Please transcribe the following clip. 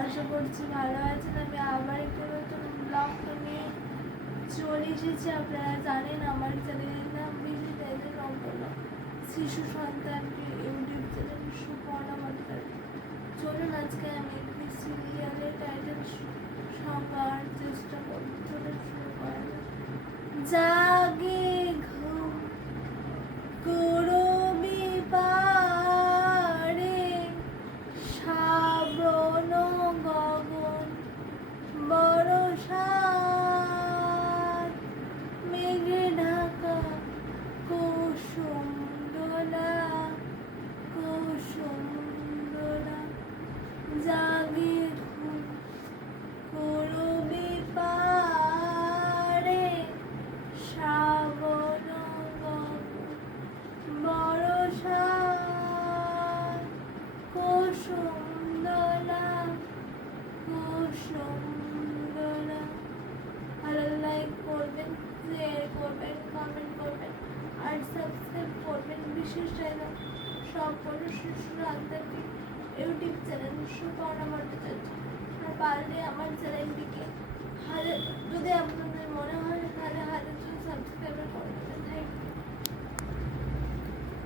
আশা করছি ভালো আমি একটি চলে এসেছি। আপনারা জানেন আমার শিশু সন্তানকে ইউটিউব চ্যানেল চলুন আজকে আমি একটি সিরিয়ালের টাইটেল সংজ্ঞার চেষ্টা করব। চলুন শুরু করা যাক। করবেন কমেন্ট করবেন আর সাবস্ক্রাইব করবেন বিশেষ জায়গা সম্পূর্ণ শিশু আন্তর্জাতিক ইউটিউব চ্যানেল সুপর্ণা ভট্টাচার্য আর পারলে আমার চ্যানেলটিকে হাজার যদি আপনার